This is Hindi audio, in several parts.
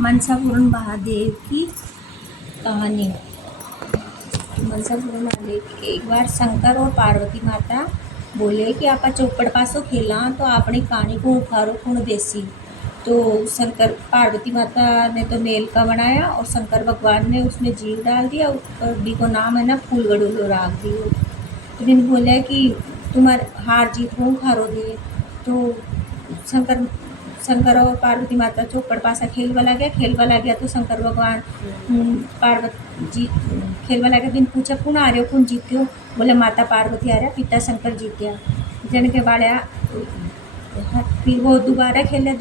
मनसापुरम महादेव की कहानी। मनसापुरम महादेव की एक बार शंकर और पार्वती माता बोले कि आपा चौपड़ पासो खेला तो आपने कहानी को उखारो कुण देसी। तो शंकर पार्वती माता ने तो मेल का बनाया और शंकर भगवान ने उसमें जीव डाल दिया और डी को नाम है ना फूल गड़ूलो राख दियो। तो दिन बोला कि तुम्हारे हार जीत को उखारो दे। तो शंकर और पार्वती माता चौपड़ पासा खेलवा गया तो शंकर भगवान पार्वती जी खेलवा गया। बिन पूछा कौन आ रहे हो कौन जीते हो। बोले माता पार्वती आ रहा पिता शंकर जीत्या। जन के बाड़या फिर वो दोबारा खेला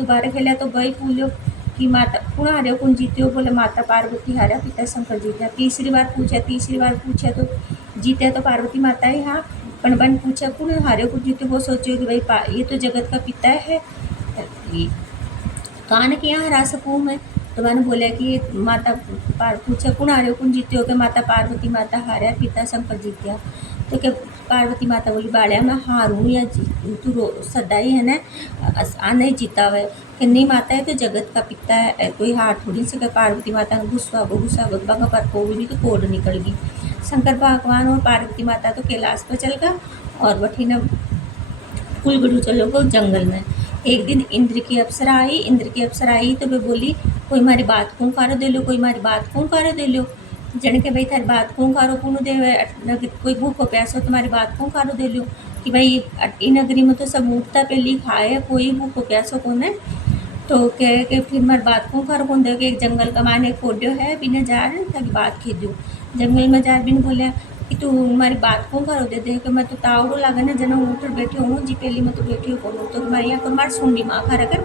तो भाई पूछो कि माता कौन आ रहे हो कौन जीते हो। बोले माता पार्वती हारा पिता शंकर जीत्या। तीसरी बार पूछा तो जीते तो पार्वती माता ही हाँ। पण बन पूछा कौन हारे कौन जीते। वो सोचो कि भाई ये तो जगत का पिता है कान के यहाँ हरा सकूँ मैं। तो मैंने बोला कि माता पूछा कौन हारे कौन जीते हो। कि माता पार्वती माता हारा पिता शंकर जीत्या। तो क्या पार्वती माता बोली बाड़िया मैं हारूँ या तू सदा ही है ना नहीं जीता हुआ कि नहीं माता है तो जगत का पिता है कोई हार थोड़ी से। पार्वती माता ने गुस्सा बगा पर को भी नहीं तो कोड निकल गई। शंकर भगवान और पार्वती माता तो कैलाश पर चल गया और बठी न फूलगड़ू चलो गो जंगल में। एक दिन इंद्र की अप्सरा आई तो वे बोली कोई मारी बात कौन कारो दे लो जन के भाई थारी बात कौन कारो कौन दे कोई भूखो प्यासो तुम्हारी बात कौन कारो दे लो कि भाई ई नगरी में तो सब उठता पहली खाए कोई भूखो प्यासो कौन है। तो कह के फिर मारी बात कौन कारो कौन दे। एक जंगल का मान एक कोड्यो है बिना जार ताकि बात खींचो। जंगल में जार बिन बोलिया कि तू हमारी बात कौन करो दे कि मैं तो तावड़ो लागे ना जना ऊपर बैठी हूँ जी पहली मैं तो बैठी हूँ तो तुम्हारी यहाँ मार सुंडी माँ खा रखकर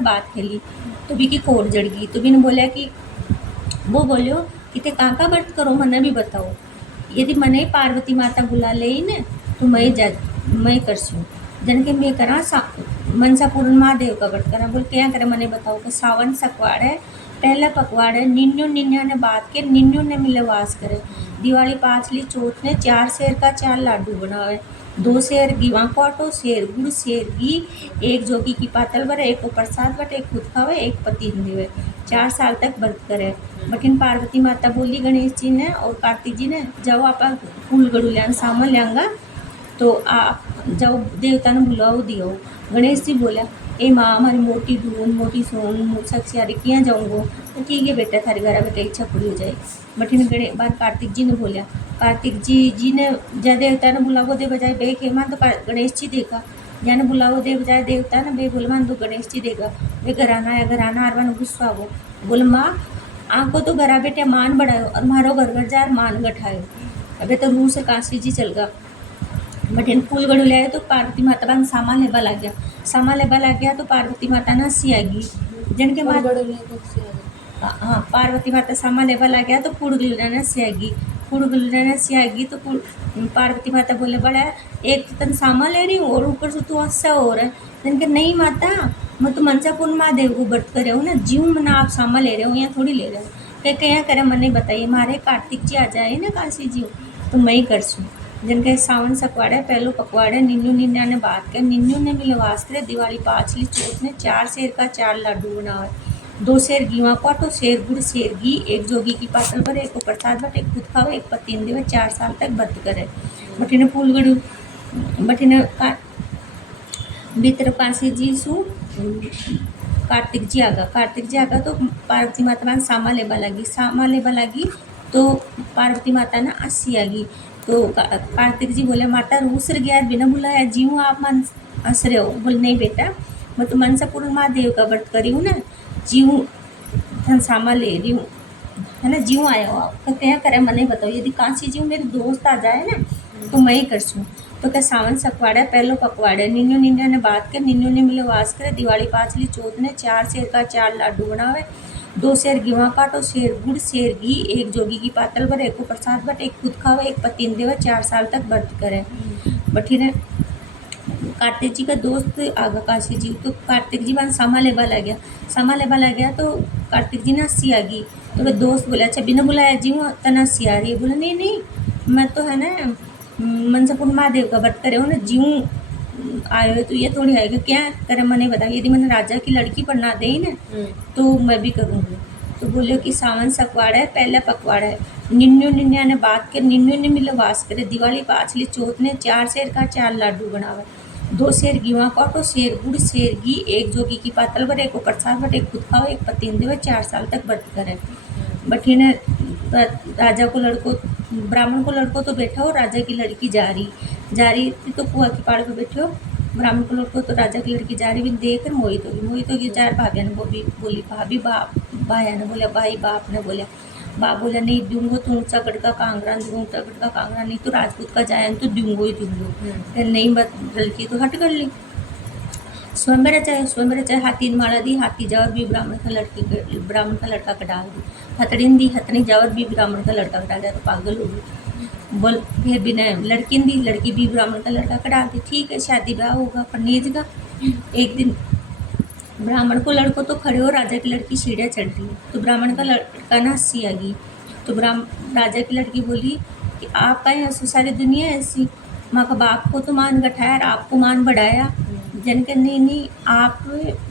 बात खेली तो भी की कोड जड़ गई। तो बिन बोलिया कि वो बोलो कि ते का व्रत करो मने भी बताओ। यदि मने पार्वती माता बुला ले ने तो मैं करसूँ जन के मैं करा मनसापुरम महादेव का व्रत करा। बोल क्या करे मने बताओ कि सावन सकवाड़ है पहला पकवाड़ है निन्या ने बात के निन्यों ने मिले वास करे। दिवाली पाछली चौथ ने 4 शेर का 4 लाडू बनावे 2 शेर गीवा को आटो शेर गुड़ शेर घी 1 जोगी की पातल भरे 1 को प्रसाद बटे 1 खुद खावे 1 पति देवे 4 साल तक व्रत करे। बटिन पार्वती माता बोली गणेश जी ने और कार्तिक जी ने जब आप फूल गड़ू लिया सामान लियांगा तो आप जब देवता ने बुलाओ दियो। गणेश जी बोला ए माँ हमारी मोटी ढूंढ मोटी सोन मुझसे यारी किया जाऊँगो तो ठीक है बेटा थारी घर बेटा इच्छा पूरी हो जाए। बटिन बार कार्तिक जी ने बोलिया कार्तिक जी ने जय देवता ने बुलावो दे बजाय बे खेमान तो गणेश जी देखा जाने बुलावो दे बजाय देवता ने बे बोलमान तो गणेश जी देगा वे घराना आरवा गुस्सा हो बोल माँ आपको तो घरा बेटे मान बढ़ायो और मारो घर जार मान गठायो। अबे तो रूह से काशी जी चल गया। बटिन फूल गड़ू ले तो पार्वती माता का सामान लेबा लग गया तो पार्वती माता ना हंसी आ गई। जन के बाद हाँ पार्वती माता सामान लेबा लग गया तो फूल गड़ू ने हंसी आ गई तो पार्वती माता बोले बड़ा एक तो तन सामान ले रही हूँ और ऊपर से तू हंसा हो रहा है। जन के नहीं माता मैं तो मनसापुरम महादेव को व्रत कर रहा हूँ ना जीव मना आप सामान ले रहे हो यहाँ थोड़ी ले रहे हो क्या करे मन नहीं बताइए मारे कार्तिक जी आ जाए ना काशी जी तो मैं ही करसूँ। जिनके सावन सकवाड़े पहलो पकवाड़े निन्या ने बात के निन्नू ने मिले वास करे। दिवाली पाछली चौथ ने 4 शेर का 4 लाडू बनावे 2 शेर घीवा को आटो शेर गुड़ शेर घी 1 जोगी की पातल पर 1 को प्रसाद बट 1 खुद खावे 1 पति देवे 4 साल तक व्रत करे। बटिने फूल गड़ू बटिने भीतर काशी जी सु कार्तिक जी आगा तो पार्वती माता सामा लेबा लगी तो पार्वती माता ने हंसी आ गई। तो कार्तिक जी बोले माता रूसर गया बिना बुलाया जीव आप मन हंस रहे हो। बोले नहीं बेटा मैं तो मनसापुरम महादेव का व्रत करी हूँ ना जीव धन सामा ले रही हूँ है ना जीव आया हो आप तो क्या करे मन नहीं बताओ। यदि काशी जीव मेरे दोस्त आ जाए ना तो मैं ही करसूँ। तो क्या सावन सकवाड़ा पहलो पकवाड़े निन्या ने बात के निन्नू ने मिले वास करे। दिवाली पाछली चौथ ने 4 शेर का 4 लाडू बनावे 2 शेर गीवा काटो शेर गुड़ शेर घी 1 जोगी की पातल भरे 1 को प्रसाद बट 1 खुद खावे 1 पति देवे 4 साल तक व्रत करे। बठीने कार्तिक जी का दोस्त आगा काशी जी तो कार्तिक जी बाद सामा लेबा लग गया तो कार्तिक जी ने हंसी आ गई। तो वह दोस्त बोला अच्छा बिना बुलाया जी तना हंसी आ रही है। बोला नहीं मैं तो है ना मनसापुरम महादेव का व्रत करे हो ना जीव आयो है तो ये थोड़ी आएगा, क्या करे मैंने बता, यदि मैंने राजा की लड़की पढ़ना दे ना तो मैं भी करूँगी। तो बोले कि सावन सकवाड़ा है पहला पकवाड़ा है, निन्नू निन्या ने बात के निन्नू ने मिलो वास करे, दिवाली पाछली चौथ ने 4 शेर का 4 लाडू बनावे, 2 शेर घीवा काटो, शेर गुड़ शेर घी, एक जोगी की पातल भरे, एक प्रसाद बटे, एक खुद खाओ, एक पतिन देवे, 4 साल तक व्रत करे। बठी ने राजा को लड़को ब्राह्मण को लड़को तो बैठा हो, राजा की लड़की जा रही थी तो कुआ की पाड़ पे बैठे हो, ब्राह्मण को लड़को तो राजा की लड़की जा रही भी देख कर मोहित होगी। 4 भाभिया ने बोली भाभी बाप, भाया ने बोला भाई, बाप ने बोला बाप बोला नहीं दूंगो, तू ऊँचा गढ़ का कांगरा दूंगा, ऊँचा गढ़ का कांगरा नहीं तो राजपूत का जाए तो दूंगो ही दूंगो। फिर नहीं लड़की तो हट कर ली। स्वयंवर चाहे हाथी ने माला दी, हाथी जावर भी ब्राह्मण का लड़का का डाल दी, हथड़ीन दी, हथनी जावर भी ब्राह्मण का लड़का का डाल दिया तो पागल हो गई। बोल फिर भी नहीं लड़की दी, लड़की भी ब्राह्मण का लड़का का डाल दी, ठीक है शादी ब्याह होगा फर्नीज का। एक दिन ब्राह्मण को लड़को तो खड़े हो, राजा की लड़की सीढ़ियाँ चढ़ रही है तो ब्राह्मण का लड़का ना हंसी आ गई। तो राजा की लड़की बोली कि आप कहें ऐसी सारी दुनिया ऐसी, माँ का बाप को तो मान गठाया और आपको मान बढ़ाया। जन के नहीं आप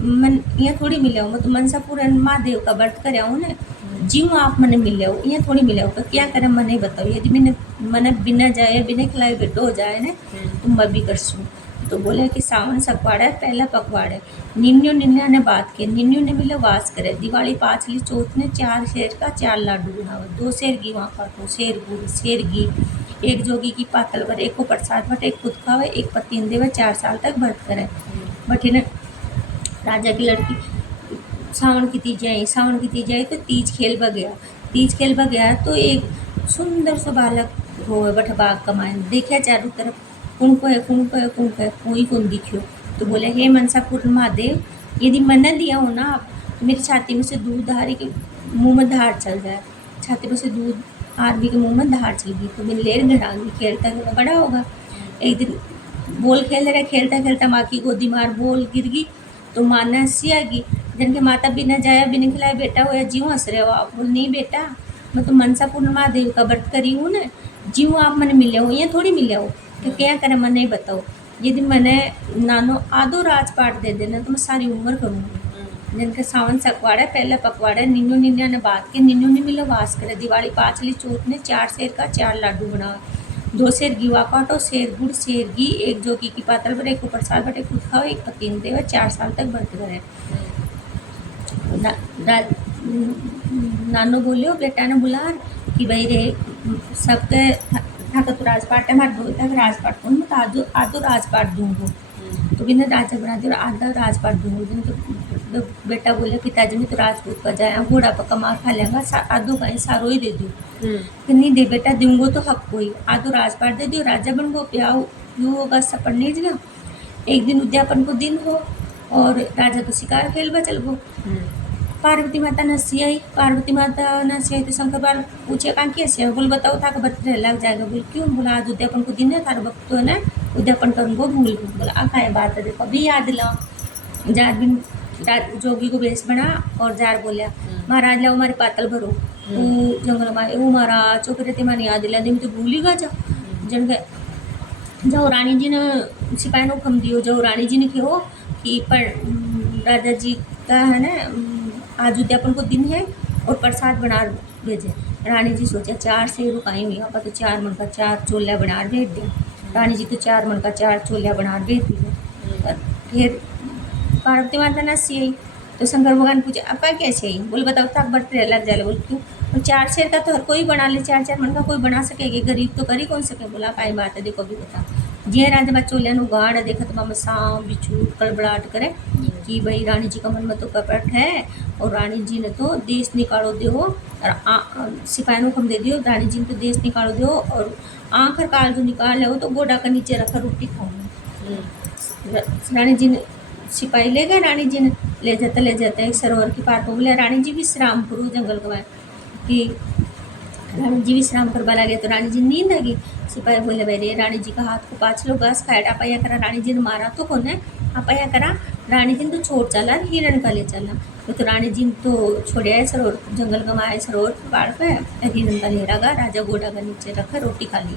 मन यहाँ थोड़ी मिले हो, मैं तो मनसा पूरन महादेव का व्रत कर हूँ ना, जीव आप मने मिले हो, यहाँ थोड़ी मिले हो तो क्या करें मने बताओ, यदि मैंने बिना जाए बिना खिलाए बेटो हो जाए ना तो मैं भी कर सूँ। तो बोले कि सावन सकवाड़ा है पहला पकवाड़ा है, निन्नू निन्या ने बात के, निन्नू ने मिले वास करे, दिवाली पाछली चौथ ने 4 शेर का 4 लाडू बनावे, 2 शेर घी वहाँ काटो, शेर गुड़ शेर घी, एक जोगी की पातल भरे, एक को प्रसाद बटे, एक खुद खावे, एक पतिन देवे, 4 साल तक व्रत करे। बठी ने राजा की लड़की सावन की तीज आई तो तीज खेल गया तो एक सुंदर सा बालक रोए बठ बाग कमाए, देखा चारों तरफ कौन को है कोई कौन दिखियो। तो बोले हे मनसा पूर्ण महादेव, यदि मन्नत दिया हो ना आप तो मेरी छाती में से दूध धारे के मुंह में धार चल जाए, छाती में से दूध आदमी के मुंह में धार चल गई तो मैं लेर घर आ गई, खेलता खेलता बड़ा होगा। एक दिन बोल खेल रहा, खेलता माँ की गोदी मार बोल गिर गई तो माँ ने हंसी आ गई, जिनके माता बिना जाया बिना खिलाए बेटा होया जीव हंस रहे हो आप। बोल नहीं बेटा मैं तो मनसा पूर्ण महादेव का व्रत करी हूँ ना, जीव आप मैंने मिले हो यहाँ थोड़ी मिले हो तो क्या करें मैं नहीं बताओ, यदि मैंने नानो आधो राजपाट दे देना तो मैं सारी उम्र करूँगी। जिनके सावन सकवाड़ा पहला पकवाड़ा, निन्नू निन्या ने बात के, निन्नू ने मिलो वास करे, दिवाली पाछली चौथ ने 4 शेर का 4 लाडू बनावा, 2 शेर घीवा काटो, शेर गुड़ शेर घी, एक जोगी की पातल भरे, एक प्रसाद बटे, खुद खाओ, एक पतिन देवे, 4 साल तक व्रत करे। नानो बोलियो बेटा ने बुला कि भाई रे सबके था तो राजपाट है हमारे दो तक राजपाट कौन मैं तो आधो राजपाट दूंगो। तो बिना राजा बना दिया और आधा राजपाट दूंगो। दिन तो बेटा बोले पिताजी में तो राजपूत का जाए घोड़ा पक्का मार खा लेगा, आधो का सारो ही दे दो। कि नहीं दे बेटा दूंगो तो हक कोई आधो राजपाट दे दियो, राजा बन गो प्याओ यू होगा सपन नहीं जगा। एक दिन उद्यापन को दिन हो और राजा तो शिकार खेल बा चल गो। पार्वती माता नसी आई, तो शंकर बाल पूछे कहाँ की हंसी बोल बताओ था बच्चे लग जाएगा। बोल क्यों? बोला आज उद्यापन को दिन है तारा वक्त तो है ना उद्यापन करूँगो भूल गो। बोला आ काय बात है देखो अभी याद लाओ। जार बिन जोगी को बेस बना और जार बोलिया महाराज लाओ हमारे पातल भरो वो जंगल में वो महाराज चौकरे थे मैंने याद दिला दे तो भूल ही गा जाओ। जन के जाओ रानी जी ने सिपाही ने हुक्म दियो, जाओ रानी जी ने कहो कि पर राजा जी का है ना आज उद्यापन को दिन है और प्रसाद बना भेजे। रानी जी सोचा 4 से रुकाई हुई पर तो 4 मन का 4 चोला बना भेज दिया। रानी जी तो 4 मन का 4 चोला बना भेज दिया। फिर पार्वती माता नसी आई तो शंकर भगवान पूछे अपा कैसे आई? बोल बताओ तक बर्तन लग जाए। बोल क्यों? 4 शेर का तो हर कोई बना ले, 4 मन का कोई बना सकेगा, गरीब तो करी कौन सके। बोला काय बात है देखो अभी बता जे राजा बच्चों उगाड़ देखा तो मामा सांप बिच्छू कड़बड़ाहट करे कि भाई रानी जी का मन में तो कपट है और रानी जी ने तो देश निकालो दो और सिपाही को हम दे दियो। रानी जी ने तो देश निकालो दो और आँख काल जो निकाल हो तो गोडा का नीचे रखा रोटी खाऊंगी। रानी जी ने सिपाही ले गए, रानी जी ने ले जाता एक सरोवर की पार को बोले रानी जी विश्राम करो जंगल गवाए कि रानी जी विश्राम करवा लगे तो रानी जी नींद आ गई। सिपाही बोले भाई रे रानी जी का हाथ को पाँच लो बस खाए अपया करा। रानी जी ने मारा तो कौन है अपया करा। रानी जी ने तो छोड़ चला हिरण का ले चला तो रानी जी ने तो छोड़े आए सरोवर जंगल गवाए सरोवर पाड़ पे हिरण का ले रहा राजा गोडा का नीचे रखा रोटी खा ली।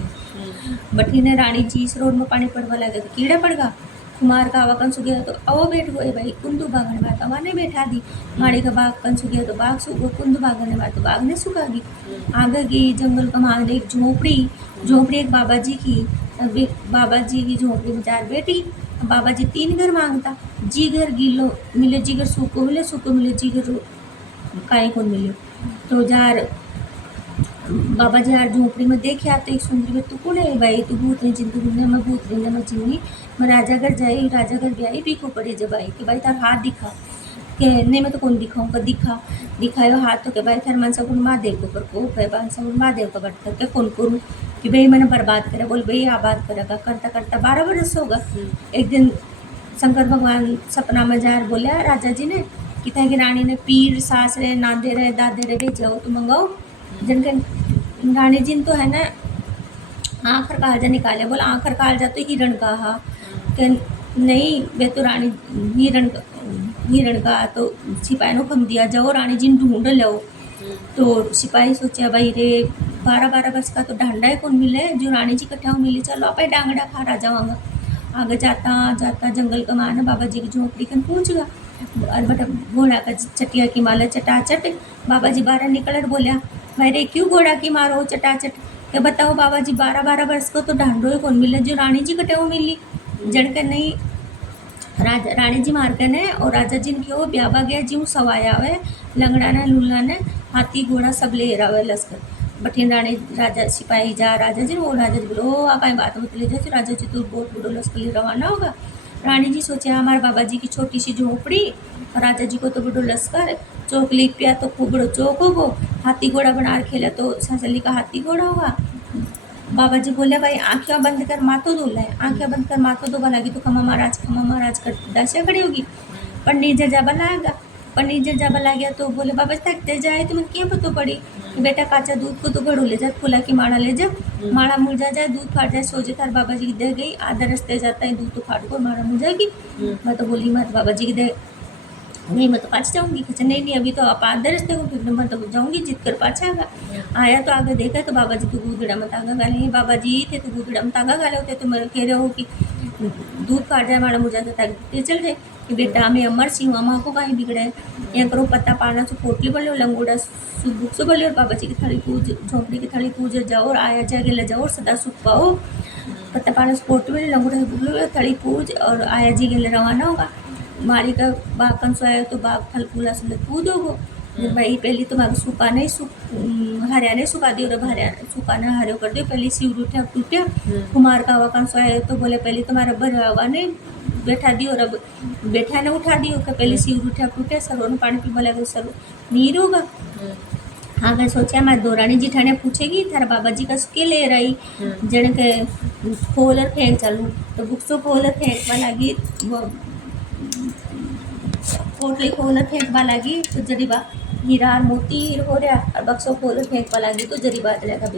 बटी ने रानी जी सरोवर में पानी पड़वा लगे तो कीड़ा पड़ गया कुमार का आवा कन सुगे तो अवो बैठ गए भाई कुंदू बागने बात अवा ने बैठा दी। माड़ी का बाग कन सुगे तो बाग सुगो कुंदू बागने बात तो बाग ने सुखा दी। आगे गई जंगल का मांग एक झोपड़ी एक बाबा जी की। अब एक बाबा जी की झोपड़ी में 4 बेटी। बाबा जी 3 घर मांगता। जी घर गीलो मिले, जी घर सूखो मिले, सूखो मिले जी घर काय को मिले। तो जार बाबा जी यार झोपड़ी में देखे आते एक सुंदरी में तू कौन है भाई, तू भूत नहीं जिंदू दुनिया में भूत नहीं मैं जिन्नी मैं राजा घर जाई, राजा घर गई पीको पड़ी जब आई कि भाई तार हाथ दिखा के नहीं मैं तो कौन दिखाऊंगा, दिखायो हाथ तो के भाई थार मन सब महादेव को पर को भाई सब महादेव का बट करके कौन करूँ कि भाई मैंने बर्बाद करे। बोल भाई आबाद करेगा करता करता 12 बरस होगा। एक दिन शंकर भगवान सपना में जार बोलिया राजा जी ने कि था कि रानी ने पीर सास रे नांदे रहे दादे रे भेजाओ तो मंगाओ। जिनके रानी जी तो है ना आखिर कालजा निकाले। बोला आखिर कालजा तो हिरण का हा कि नहीं वे तो रानी हिरण का तो सिपाही ने कम दिया जाओ रानी जी ढूंढ लो। तो सिपाही सोचा भाई रे 12 वर्ष का तो ढांडा है कौन मिले जो रानी जी कट्ठा मिली, चलो आप डांगड़ा खा राजा वहाँ आगे जाता जाता जंगल का माना बाबा जी की झोंपड़ी कन पहुँच गया। और बटा घोड़ा का चटिया की माला चटाचट बाबा जी बाहर निकल और बोलिया भाई रे क्यों घोड़ा की मारो चटाचट के बताओ बाबा जी 12 वर्ष को तो ढांडो है कौन मिले जो रानी जी कटे मिली। जन के नहीं रानी जी मार के ने और राजा जी के वो ब्याबा गया जी सवाया हुए लंगड़ा ने लूला ने हाथी घोड़ा सब ले रहा हुआ लश्कर बठिन रानी राजा सिपाही जा राजा जी वो राजा जी बोलो आप बात मत ले जाओ राजा जी तो बहुत बड़ो लश्कर ले रवाना होगा। रानी जी सोचे हमारे बाबा जी की छोटी सी झोपड़ी और राजा जी को तो बड़ो लश्कर चौक लिख पिया तो खूब बड़ो चौक होगो, हाथी घोड़ा बना खेला तो ससली का हाथी घोड़ा होगा। बाबा जी बोले भाई आँखें बंद कर माथो धो लाए, आँखें बंद कर माथो धोबा लगी तो खमा महाराज कर दशा खड़ी होगी। पंडित जी जाबा लाएगा, पंडित जी जाबा ला गया तो बोले बाबा थकते जाए तुम्हें क्या पतो पड़ी कि बेटा काचा दूध को तो घड़ू ले जा फूला की माड़ा ले जा, माड़ा मुड़ जाए दूध फाट जाए सो जाए। तार बाबा जी की दे गई आधा रस्ते जाता है दूध तो फाट को माड़ा मुड़ जाएगी। मैं तो बोली मत बाबा जी की दे नहीं मैं तो पाछ जाऊंगी। कहते नहीं अभी तो आप आधे रास्ते को फिर मैं तो जाऊंगी जिद कर पाछा आया तो आगे देखा तो बाबा जी तो गूदड़ा मत आगा गाले बाबा जी थे तो गूदड़ा मत आगा गाले होते तो मैं कह रहे हो कि दूध काट जाए माड़ा मुझा जाता चल जाए कि बेटा हमें अमर सिंह अम्मा को कहीं बिगड़े यहाँ करो पत्ता पाना से पोटली बल लंगोड़ा सुख से बल और बाबा जी की थाली पूज झोंपड़ी की थाली पूज जाओ और आया जाए ले जाओ और सदा सुख पाओ। पत्ता पाना से पोटली बल लंगोड़ा थाली पूज और आया जी गेले रवाना होगा। मारी का बाग कन सोया तो बाग फल फूला से कूद होगो। भाई पहली तो भाग सूखा नहीं हरिया नहीं सुखा दियो रे हरिया सूखा ना हरियो कर दियो। पहले सिर उठा टूटा कुमार का हवा कन सोया तो बोले पहले तुम्हारा बरवा ने बैठा दियो रब बैठा ने उठा दियो कि पहले सिर उठा टूटे सरो ने पानी पी बोला सरो नीर होगा। आगे सोचा मैं दो रानी जिठाने पूछेगी थारा बाबा जी का सुके ले रही जन के खोल और फेंक चलूँ तो बुक्सो खोल और फेंकवा लगी पोटली खोल फेंकवा लगी तो जरीबा हीरा मोती हो रहा और बक्सो खोल फेंकवा लगी तो जरीबा लगा।